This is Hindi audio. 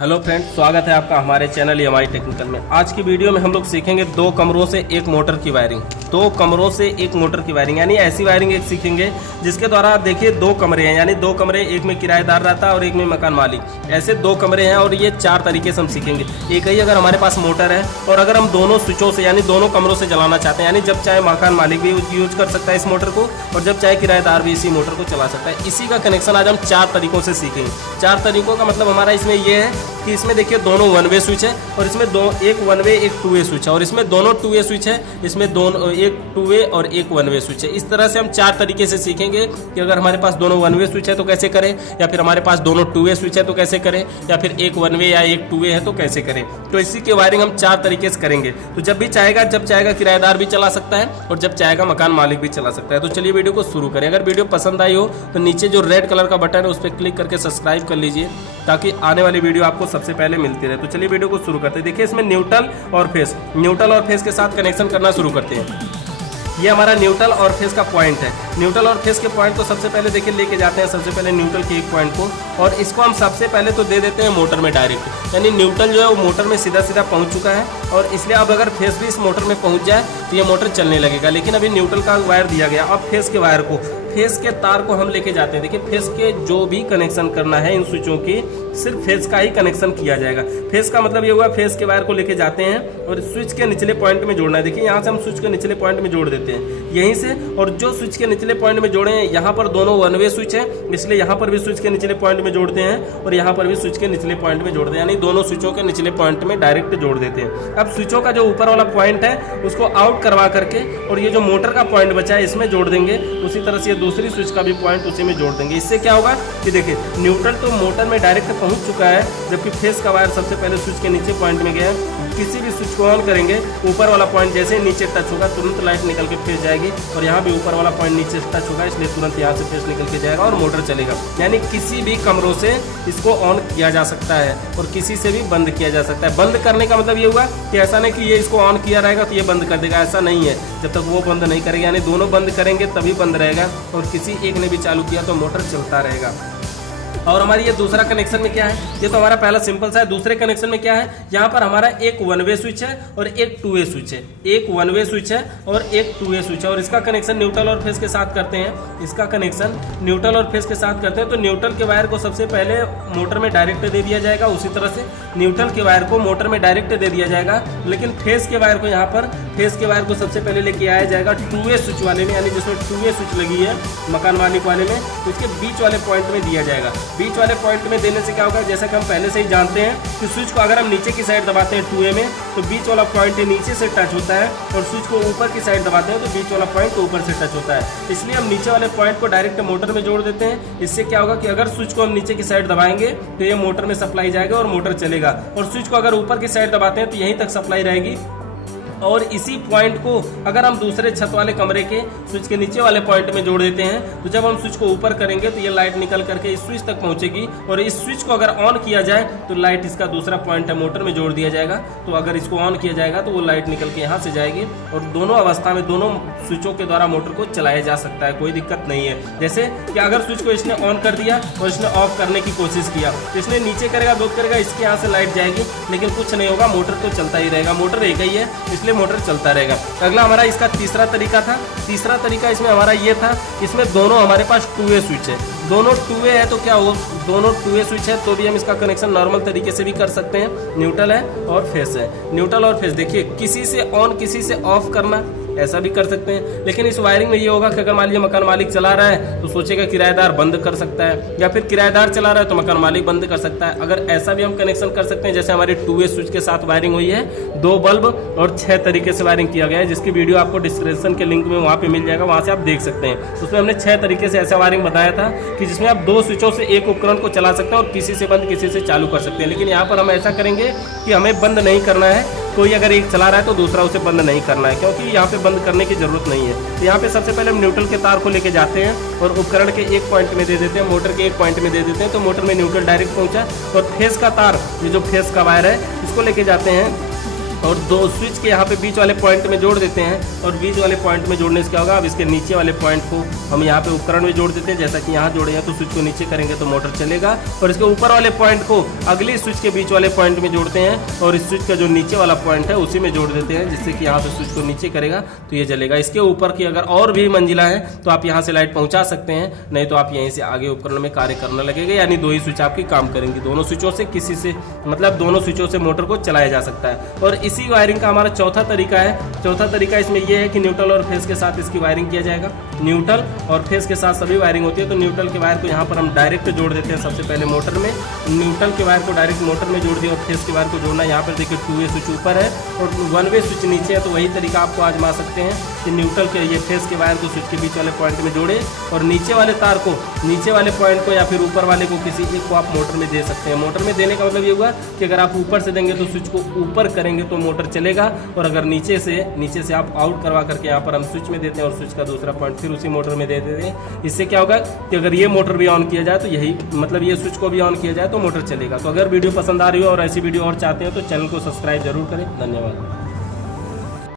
हेलो फ्रेंड्स, स्वागत है आपका हमारे चैनल EMI टेक्निकल में। आज की वीडियो में हम लोग सीखेंगे दो कमरों से एक मोटर की वायरिंग। दो कमरों से एक मोटर की वायरिंग यानी ऐसी वायरिंग एक सीखेंगे जिसके द्वारा आप देखिए दो कमरे हैं, यानी दो कमरे, एक में किराएदार रहता है और एक में मकान मालिक। ऐसे दो कमरे हैं और ये 4 तरीके से हम सीखेंगे। एक ही अगर हमारे पास मोटर है और अगर हम दोनों स्विचों से यानी दोनों कमरों से जलाना चाहते हैं, यानी जब चाहे मकान मालिक भी यूज कर सकता है इस मोटर को और जब चाहे किराएदार भी इसी मोटर को चला सकता है। इसी का कनेक्शन आज हम 4 तरीकों से सीखेंगे। 4 तरीकों का मतलब हमारा इसमें यह है कि इसमें देखिए दोनों 1 वे स्विच है और इसमें एक 1 वे एक 2 वे स्विच है और इसमें दोनों 2 वे स्विच है, इसमें दोनों एक 2 वे और एक 1 वे स्विच है। इस तरह से हम 4 तरीके से सीखेंगे कि अगर हमारे पास दोनों 1 वे स्विच है तो कैसे करें, या फिर हमारे पास दोनों 2 वे स्विच है तो कैसे करें, या फिर एक 1 वे या एक 2 वे है तो कैसे करें। तो इसी की वायरिंग हम 4 तरीके से करेंगे। तो जब चाहेगा किराएदार भी चला सकता है और जब चाहेगा मकान मालिक भी चला सकता है। तो चलिए वीडियो को शुरू करें। अगर वीडियो पसंद आई हो तो नीचे जो रेड कलर का बटन है उस पर क्लिक करके सब्सक्राइब कर लीजिए ताकि आने वाली वीडियो आपको सबसे पहले मिलती रहे। तो चलिए वीडियो को शुरू करते हैं। देखिए इसमें न्यूट्रल और फेस के साथ कनेक्शन करना शुरू करते हैं। ये हमारा न्यूट्रल और फेस का पॉइंट है। न्यूट्रल और फेस के पॉइंट को सबसे पहले देखिए लेके जाते हैं सबसे पहले न्यूट्रल के एक पॉइंट को, और इसको हम सबसे पहले तो दे देते हैं मोटर में डायरेक्ट, यानी न्यूट्रल जो है वो मोटर में सीधा सीधा पहुंच चुका है और इसलिए अब अगर फेस भी इस मोटर में पहुंच जाए तो ये मोटर चलने लगेगा। लेकिन अभी न्यूट्रल का वायर दिया गया, अब फेस के वायर को, फेस के तार को हम लेके जाते हैं। देखिए फेस के जो भी कनेक्शन करना है इन स्विचों की सिर्फ फेस का ही कनेक्शन किया जाएगा। फेस का मतलब ये हुआ फेस के वायर को लेके जाते हैं और स्विच के निचले पॉइंट में जोड़ना है। देखिए यहाँ से हम स्विच के निचले पॉइंट में जोड़ देते हैं यहीं से, और जो स्विच के निचले पॉइंट में जोड़े हैं यहाँ पर दोनों 1 वे स्विच है, इसलिए यहाँ पर भी स्विच के निचले पॉइंट में जोड़ते हैं और यहाँ पर भी स्विच के निचले पॉइंट में जोड़ते हैं, यानी दोनों स्विचों के निचले पॉइंट में डायरेक्ट जोड़ देते हैं। अब स्विचों का जो ऊपर वाला पॉइंट है उसको आउट करवा करके और ये जो मोटर का पॉइंट बचा है इसमें जोड़ देंगे। उसी तरह से ये दूसरी स्विच का भी पॉइंट उसी में जोड़ देंगे। इससे क्या होगा कि देखिए न्यूट्रल तो मोटर में डायरेक्ट पहुंच चुका है, जबकि फेस का वायर सबसे पहले स्विच के नीचे पॉइंट में गया है। किसी भी स्विच को ऑन करेंगे ऊपर वाला पॉइंट जैसे नीचे टच होगा तुरंत लाइट निकल के फेस जाएगी, और यहाँ भी ऊपर वाला पॉइंट नीचे टच होगा इसलिए तुरंत यहाँ से फेस निकल के जाएगा और मोटर चलेगा। यानी किसी भी कमरों से इसको ऑन किया जा सकता है और किसी से भी बंद किया जा सकता है। बंद करने का मतलब ये हुआ कि ऐसा नहीं कि ये इसको ऑन किया रहेगा तो ये बंद कर देगा, ऐसा नहीं है। जब तक वो बंद नहीं करेगा, यानी दोनों बंद करेंगे तभी बंद रहेगा और किसी एक ने भी चालू किया तो मोटर चलता रहेगा। और हमारी ये दूसरा कनेक्शन में क्या है, ये तो हमारा पहला सिंपल सा है। दूसरे कनेक्शन में क्या है, यहाँ पर हमारा एक 1 वे स्विच है और एक 2 वे स्विच है। एक 1 वे स्विच है और एक 2 वे स्विच है और इसका कनेक्शन न्यूट्रल और फेस के साथ करते हैं। इसका कनेक्शन न्यूट्रल और फेस के साथ करते हैं। तो न्यूट्रल के वायर को सबसे पहले मोटर में डायरेक्ट दे दिया जाएगा, उसी तरह से न्यूट्रल के वायर को मोटर में डायरेक्ट दे दिया जाएगा। लेकिन फेस के वायर को यहाँ पर फेस के वायर को सबसे पहले लेके आया जाएगा 2 वे स्विच वाले में, यानी जिसमें 2 वे स्विच लगी है मकान मालिक वाले में, उसके बीच वाले पॉइंट में दिया जाएगा। बीच वाले पॉइंट में देने से क्या होगा, जैसा कि हम पहले से ही जानते हैं कि स्विच को अगर हम नीचे की साइड दबाते हैं 2 वे में तो बीच वाला पॉइंट नीचे से टच होता है, और स्विच को ऊपर की साइड दबाते हैं तो बीच वाला पॉइंट ऊपर से टच होता है। इसलिए हम नीचे वाले पॉइंट को डायरेक्ट मोटर में जोड़ देते हैं। इससे क्या होगा कि अगर स्विच को हम नीचे की साइड दबाएंगे तो ये मोटर में सप्लाई जाएगा और मोटर चलेगा, और स्विच को अगर ऊपर की साइड दबाते हैं तो यहीं तक सप्लाई रहेगी। और इसी पॉइंट को अगर हम दूसरे छत वाले कमरे के स्विच के नीचे वाले पॉइंट में जोड़ देते हैं तो जब हम स्विच को ऊपर करेंगे तो ये लाइट निकल करके इस स्विच तक पहुंचेगी, और इस स्विच को अगर ऑन किया जाए तो लाइट इसका दूसरा पॉइंट है मोटर में जोड़ दिया जाएगा। तो अगर इसको ऑन किया जाएगा तो वो लाइट निकल के यहाँ से जाएगी और दोनों अवस्था में दोनों स्विचों के द्वारा मोटर को चलाया जा सकता है, कोई दिक्कत नहीं है। जैसे कि अगर स्विच को इसने ऑन कर दिया और इसने ऑफ करने की कोशिश किया, इसने नीचे करेगा दो करेगा, इसके यहाँ से लाइट जाएगी लेकिन कुछ नहीं होगा, मोटर तो चलता ही रहेगा। मोटर एक ही है इसलिए मोटर चलता रहेगा। अगला हमारा इसका तीसरा तरीका था। तीसरा तरीका इसमें हमारा ये था, इसमें दोनों हमारे पास 2 वे स्विच है। दोनों 2 वे है तो क्या हो, दोनों 2 वे स्विच है तो भी हम इसका कनेक्शन नॉर्मल तरीके से भी कर सकते हैं। न्यूट्रल है और फेस है, न्यूट्रल और फेस। देखिए किसी से ऑन किसी से ऑफ करना ऐसा भी कर सकते हैं, लेकिन इस वायरिंग में ये होगा कि अगर मान लीजिए मकान मालिक चला रहा है तो सोचेगा किराएदार बंद कर सकता है, या फिर किराएदार चला रहा है तो मकान मालिक बंद कर सकता है। अगर ऐसा भी हम कनेक्शन कर सकते हैं, जैसे हमारी 2 वे स्विच के साथ वायरिंग हुई है, 2 बल्ब और 6 तरीके से वायरिंग किया गया है, जिसकी वीडियो आपको डिस्क्रिप्शन के लिंक में वहाँ पे मिल जाएगा, वहाँ से आप देख सकते हैं। उसमें हमने 6 तरीके से ऐसा वायरिंग बताया था कि जिसमें आप 2 स्विचों से एक उपकरण को चला सकते हैं और किसी से बंद किसी से चालू कर सकते हैं। लेकिन यहाँ पर हम ऐसा करेंगे कि हमें बंद नहीं करना है, कोई अगर एक चला रहा है तो दूसरा उसे बंद नहीं करना है, क्योंकि यहाँ पे बंद करने की जरूरत नहीं है। तो यहाँ पे सबसे पहले हम न्यूट्रल के तार को लेके जाते हैं और उपकरण के एक पॉइंट में दे देते हैं, मोटर के एक पॉइंट में दे देते हैं, तो मोटर में न्यूट्रल डायरेक्ट पहुंचा। और फेस का तार, ये जो फेस का वायर है, इसको लेके जाते हैं और दो स्विच के यहाँ पे बीच वाले पॉइंट में जोड़ देते हैं। और बीच वाले पॉइंट में जोड़ने से क्या होगा, अब इसके नीचे वाले पॉइंट को हम यहाँ पे उपकरण में जोड़ देते हैं। जैसा कि यहाँ जोड़े हैं तो स्विच को नीचे करेंगे तो मोटर चलेगा, और इसके ऊपर वाले पॉइंट को अगली स्विच के बीच वाले पॉइंट में जोड़ते हैं और इस स्विच का जो नीचे वाला पॉइंट है उसी में जोड़ देते हैं, जिससे कि यहाँ पे स्विच को नीचे करेगा तो ये जलेगा। इसके ऊपर की अगर और भी मंजिला है तो आप यहाँ से लाइट पहुँचा सकते हैं, नहीं तो आप यहीं से आगे उपकरण में कार्य करने लगेगा। यानी दो ही स्विच आपकी काम करेंगी, दोनों स्विचों से किसी से मतलब दोनों स्विचों से मोटर को चलाया जा सकता है। और इसी वायरिंग का हमारा चौथा तरीका है। चौथा तरीका इसमें यह है कि न्यूट्रल और फेस के साथ इसकी वायरिंग किया जाएगा। न्यूट्रल और फेस के साथ सभी वायरिंग होती है, तो न्यूट्रल के वायर को यहाँ पर हम डायरेक्ट जोड़ देते हैं। सबसे पहले मोटर में न्यूट्रल के वायर को डायरेक्ट मोटर में जोड़ दिया और फेस के वायर को जोड़ना, यहाँ पर देखिए 2 वे स्विच ऊपर है और 1 वे स्विच नीचे है। तो वही तरीका आपको आजमा सकते हैं कि न्यूट्रल के ये फेस के वायर को स्विच के बीच वाले पॉइंट में जोड़े और नीचे वाले तार को नीचे वाले पॉइंट को या फिर ऊपर वाले को किसी एक को आप मोटर में दे सकते हैं। मोटर में देने का मतलब ये हुआ कि अगर आप ऊपर से देंगे तो स्विच को ऊपर करेंगे तो मोटर चलेगा, और अगर नीचे से आप आउट करवा करके यहाँ पर हम स्विच में देते हैं और स्विच का दूसरा पॉइंट फिर उसी मोटर में दे देते हैं। इससे क्या होगा कि अगर ये मोटर भी ऑन किया जाए तो यही मतलब ये स्विच को भी ऑन किया जाए तो मोटर चलेगा। तो अगर वीडियो पसंद आ रही हो और ऐसी वीडियो और चाहते हैं तो चैनल को सब्सक्राइब जरूर करें। धन्यवाद।